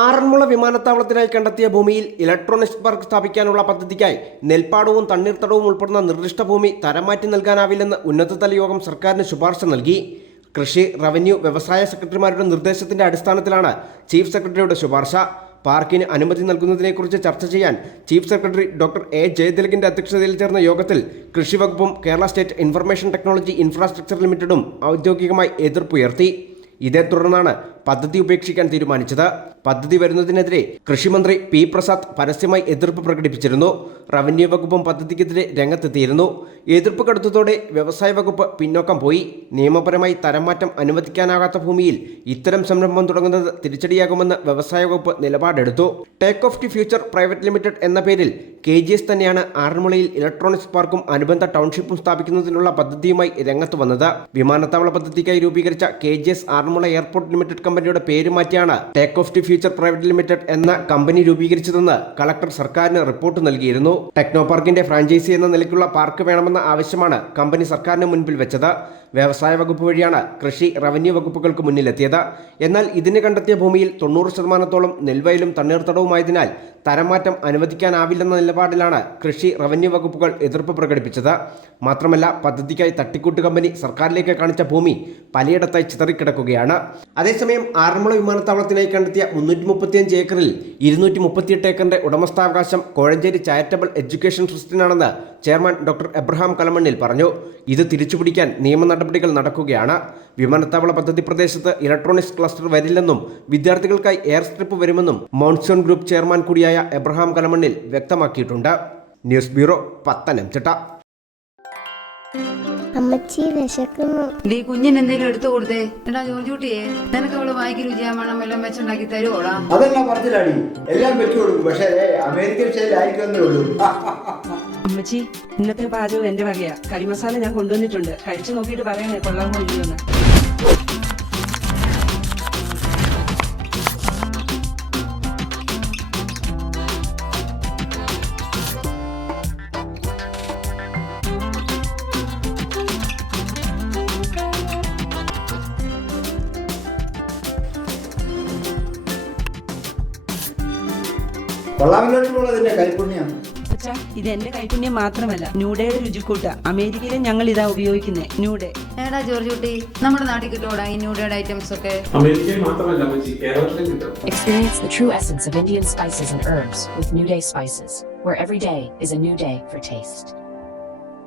ആറന്മുള വിമാനത്താവളത്തിനായി കണ്ടെത്തിയ ഭൂമിയിൽ electronics park സ്ഥാപിക്കാനുള്ള പദ്ധതിക്കായി നെൽപ്പാടവും തണ്ണീർത്തടവും ഉൾപ്പെടുന്ന നിർദ്ദിഷ്ട ഭൂമി തരം മാറ്റി നൽകാനാവില്ലെന്ന് ഉന്നതതല യോഗം സർക്കാരിന് ശുപാർശ നൽകി. കൃഷി റവന്യൂ വ്യവസായ സെക്രട്ടറിമാരുടെ നിർദ്ദേശത്തിന്റെ അടിസ്ഥാനത്തിലാണ് ചീഫ് സെക്രട്ടറിയുടെ ശുപാർശ. പാർക്കിന് അനുമതി നൽകുന്നതിനെക്കുറിച്ച് ചർച്ച ചെയ്യാൻ ചീഫ് സെക്രട്ടറി ഡോക്ടർ എ ജയതിലകിന്റെ അധ്യക്ഷതയിൽ ചേർന്ന യോഗത്തിൽ കൃഷി വകുപ്പും Kerala state information technology infrastructure ലിമിറ്റഡും ഔദ്യോഗികമായി എതിർപ്പുയർത്തി. ഇതേ തുടർന്നാണ് പദ്ധതി ഉപേക്ഷിക്കാൻ തീരുമാനിച്ചത്. പദ്ധതി വരുന്നതിനെതിരെ കൃഷിമന്ത്രി പി പ്രസാദ് പരസ്യമായി എതിർപ്പ് പ്രകടിപ്പിച്ചിരുന്നു. റവന്യൂ വകുപ്പും പദ്ധതിക്കെതിരെ രംഗത്തെത്തിയിരുന്നു. എതിർപ്പ് കടുത്തതോടെ വ്യവസായ വകുപ്പ് പിന്നോക്കം പോയി. നിയമപരമായി തരംമാറ്റം അനുവദിക്കാനാകാത്ത ഭൂമിയിൽ ഇത്തരം സംരംഭം തുടങ്ങുന്നത് തിരിച്ചടിയാകുമെന്ന് വ്യവസായ വകുപ്പ് നിലപാടെടുത്തു. Take off the future private limited എന്ന പേരിൽ കെ ജി എസ് തന്നെയാണ് ആറന്മുളയിൽ ഇലക്ട്രോണിക്സ് പാർക്കും അനുബന്ധ ടൗൺഷിപ്പും സ്ഥാപിക്കുന്നതിനുള്ള പദ്ധതിയുമായി രംഗത്ത് വന്നത്. വിമാനത്താവള പദ്ധതിക്കായി രൂപീകരിച്ച K G S Aranmula airport limited കമ്പനിയുടെ പേര് മാറ്റിയാണ് take off to future private limited എന്ന കമ്പനി രൂപീകരിച്ചതെന്ന് കളക്ടർ സർക്കാരിന് റിപ്പോർട്ട് നൽകിയിരുന്നു. ടെക്നോ പാർക്കിന്റെ ഫ്രാഞ്ചൈസി എന്ന നിലയ്ക്കുള്ള പാർക്ക് വേണമെന്ന ആവശ്യമാണ് കമ്പനി സർക്കാരിന് മുൻപിൽ വെച്ചത്. വ്യവസായ വകുപ്പ് വഴിയാണ് കൃഷി റവന്യൂ വകുപ്പുകൾക്ക് മുന്നിലെത്തിയത്. എന്നാൽ ഇതിന് കണ്ടെത്തിയ ഭൂമിയിൽ തൊണ്ണൂറ് ശതമാനത്തോളം നെൽവയലും തണ്ണീർത്തടവുമായതിനാൽ തരംമാറ്റം അനുവദിക്കാനാവില്ലെന്ന നിലപാടിലാണ് കൃഷി റവന്യൂ വകുപ്പുകൾ എതിർപ്പ് പ്രകടിപ്പിച്ചത്. മാത്രമല്ല പദ്ധതിക്കായി തട്ടിക്കൂട്ട് കമ്പനി സർക്കാരിലേക്ക് കാണിച്ച ഭൂമി പലയിടത്തായി ചിതറിക്കിടക്കുകയാണ്. അതേസമയം ആറന്മുള വിമാനത്താവളത്തിനായി കണ്ടെത്തിയ മുന്നൂറ്റി മുപ്പത്തിയഞ്ച് ഏക്കറിൽ ഇരുന്നൂറ്റി മുപ്പത്തിയെട്ട് ഏക്കറിന്റെ ഉടമസ്ഥാവകാശം കോഴഞ്ചേരി ചാരിറ്റബിൾ എഡ്യൂക്കേഷൻ ട്രസ്റ്റിനാണെന്ന് ചെയർമാൻ ഡോക്ടർ എബ്രഹാം കലമണ്ണിൽ പറഞ്ഞു. ഇത് തിരിച്ചുപിടിക്കാൻ നിയമ നടപടികൾ നടക്കുകയാണ്. വിമാനത്താവള പദ്ധതി പ്രദേശത്ത് ഇലക്ട്രോണിക്സ് ക്ലസ്റ്റർ വരില്ലെന്നും വിദ്യാർത്ഥികൾക്കായി എയർ സ്ട്രിപ്പ് വരുമെന്നും മോൺസൂൺ ഗ്രൂപ്പ് ചെയർമാൻ കൂടിയായ എബ്രഹാം കലമണ്ണിൽ വ്യക്തമാക്കിയിട്ടുണ്ട് ന്യൂസ് ബ്യൂറോ പത്തനംതിട്ട. അമ്മച്ചി വിശക്കുന്നു. നീ കുഞ്ഞിന് എന്തെങ്കിലും എടുത്തു കൊടുത്തേ. എടാ ജോർജൂട്ടിയെ നിനക്ക് അവൾ വായിക്ക് രുചിയാൻ വേണം വല്ലതും വെച്ചുണ്ടാക്കി തരുവോടാ? അതെല്ലാം പറഞ്ഞില്ലാടി. എല്ലാം വെച്ചു കൊടുക്കും. പക്ഷേ അമേരിക്കൻ ശൈലായിരിക്കുന്നേ ഉള്ളൂ. അമ്മച്ചി ഇന്നത്തെ പാചകം എന്റെ വകയാ. കരിമസാല ഞാൻ കൊണ്ടുവന്നിട്ടുണ്ട്. കഴിച്ചു നോക്കിയിട്ട് പറയണേ കൊള്ളാൻ ഇല്ലയോന്ന് കൊള്ളാമല്ലോട്ടുള്ള അതിന്റെ കൈപുണ്യം അച്ഛാ ഇത് എന്റെ കൈപുണ്യം മാത്രമല്ല. ന്യൂഡയുടെ രുചിക്കൂട്ട. അമേരിക്കയിലെ ഞങ്ങൾ ഇതാ ഉപയോഗിക്കുന്നത് ന്യൂഡേ. ഏടാ ജോർജ് കുട്ടി നമ്മുടെ നാട്ടിൽ കിട്ടുമോടാ ഈ ന്യൂഡേഡ് ഐറ്റംസ് ഒക്കെ അമേരിക്കയിൽ മാത്രമല്ല അമ്മച്ചി. കേരളത്തിലും കിട്ടും. Experience the true essence of Indian spices and herbs with New Day spices, where every day is a new day for taste.